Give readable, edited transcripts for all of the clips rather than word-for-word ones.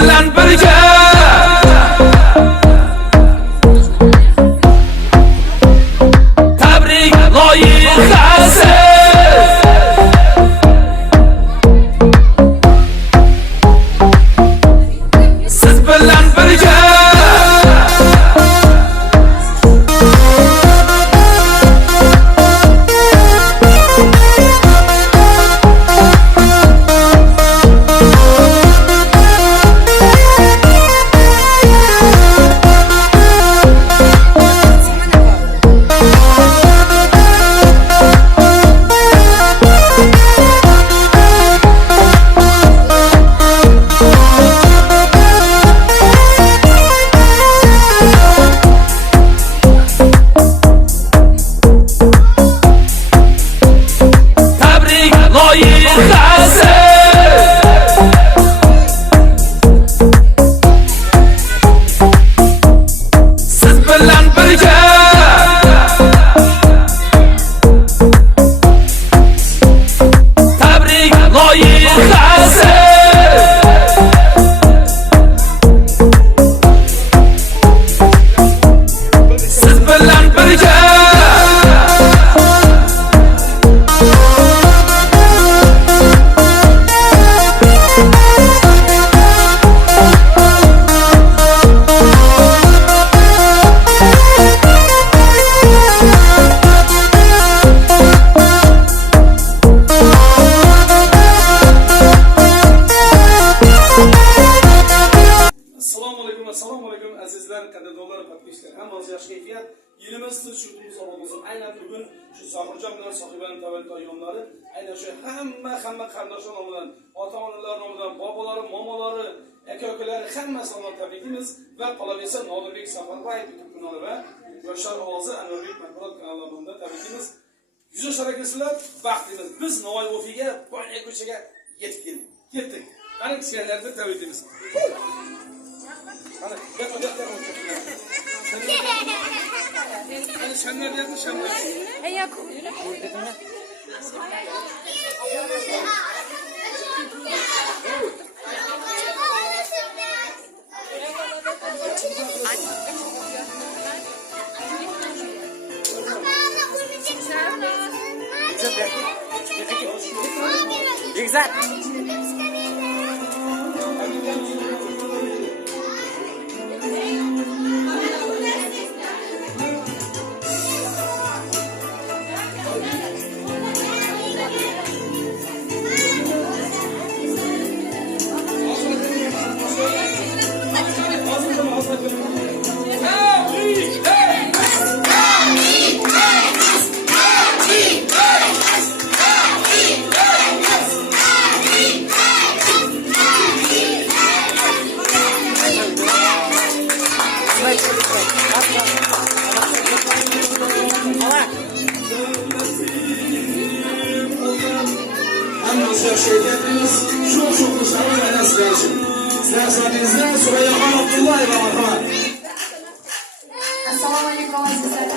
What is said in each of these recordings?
bilan birga tabrik loyihasi siz bilan birga Assalomu alaykum azizlar, qadrdonlar, podpishlar. Hammasi yaxshi kayfiyat. Yilimiz tinch yurtimiz obod bo'lsin. Aynan bugun shu Sohirjon bilan Sohibaning tavallud ayyomlari aynan shu hamma qarindoshlar nomidan, ota-onalar nomidan, bobolari, momalari, aka-ukalari hammasi nomidan tabriklaymiz va qolaversa Nodirbek Safarbayev kanali va Yoshlar ovozi Anvarbek matbuot kanallaridan tabriklaymiz. Yuz yoshlar akasizlar, baxtimiz. Biz Navoiy O'figa, Boynak ko'chaga yetib keldik. Ketdik. Ana kishilarni tabriklaymiz. Ana, şamlar yapmış şamlar. Yak. Güzel. Şirketimiz çok kuşları ve nasıl yaşım. Sizler saatinizden Süreyya Abdullah ile marhaban. Assalomu alaykum azizlar.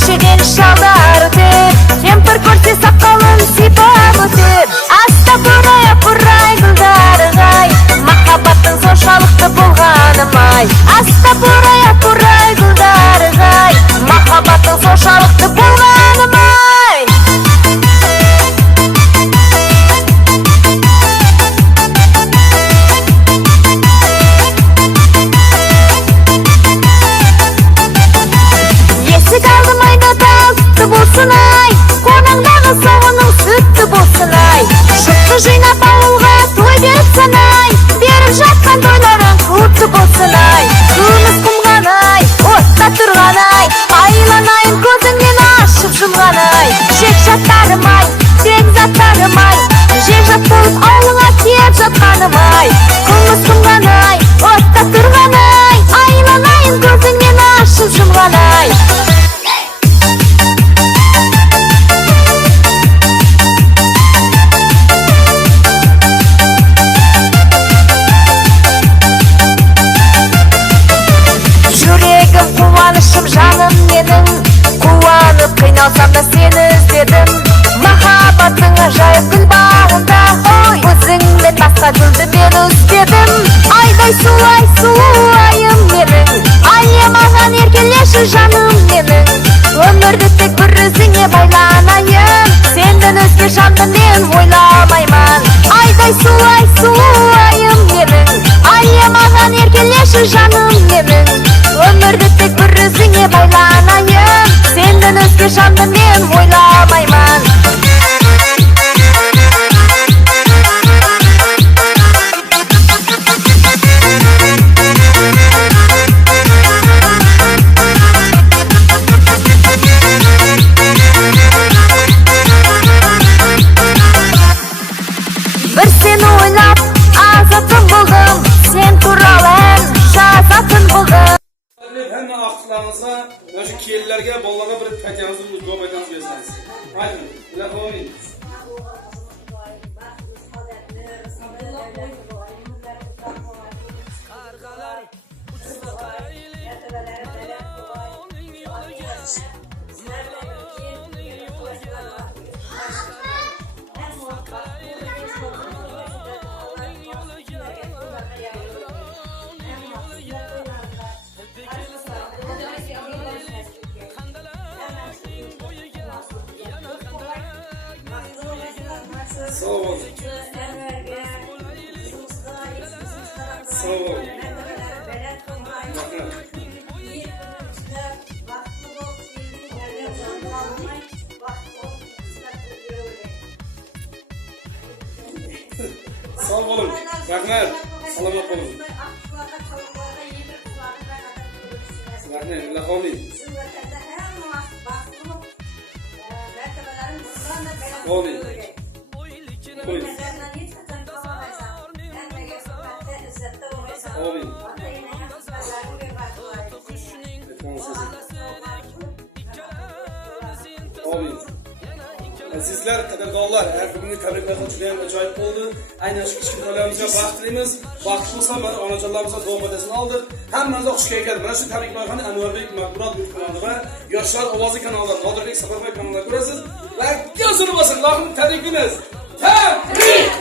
Köşegen şallar ötüp Kempir körse sakalın sipap ötüp Asta buraya burray güldarıgay Mahabbatın sonşalıkta bulganımay Asta buraya burray güldarıgay Mahabbatın sonşalıkta bulganımay Esik aldım aynadan sütü bulsun ay Konağдағы soğunun sütü bulsun ay Şutlu жинап ауылға той беріп санай Беріп жатқан тойларың құтты болсын ay Күміс құмған ay, отта тұрған ay Айланайын көзіңнен ашып жұмған ay Жек жаттарым ay, тек заттарым ay Жек жат болып ауылыңа кеп жатқаным ay Күміс құмған ay, отта тұрған ay Айланайын көзіңнен ашып жұмған ay Жүрегім қуанышым жаным менің Қуанып қиналсам да сені іздедім Махаббаттың ажайып гүл бағында Өзіңнен басқа гүлді мен іздедім Айдай сұлай сұлуайым менің Айе маған еркелеші жаным менің Өмірді тек бір өзіңе байланайын Сенден өзге жанды мен ойламаймын Айдай сұлай сұлуайым менің Айе маған еркелеші жаным менің Өмірді тек бір өзіңе байланайын Сенден өзге жанды мен ойламаймын Бір сені ойлап азатын болдым Сен туралы ән жазатын болдым Hemen aktılarınıza, şu kiyelilerge, bollara bir petyanızı, dua petyanızı verirseniz. Haydi, ilah amin. Sağ olun. Sağ olun. Sağ olun. Rahmet. Selamet olun. Rahmet. Allah amin. Amin. Buyurun. Amin. Amin. Sizler qadrdonlar, har bugungi tabriklar juda ham ajoyib bo'ldi. Aynan shu kichkinalarga baxt tilaymiz. Baxt bo'lsa, mana onajonlarimizga duomadasini oldik. Hammangizga xush kelgan. Mana shu tabrik loyihani Anvarbek Maqburov kanali va Yoshlar ovozi kanalidan Nodirbek Safarboy kanalidan ko'rasiz. Va gözünü basın, Allohning tabrikimiz. Tabrik!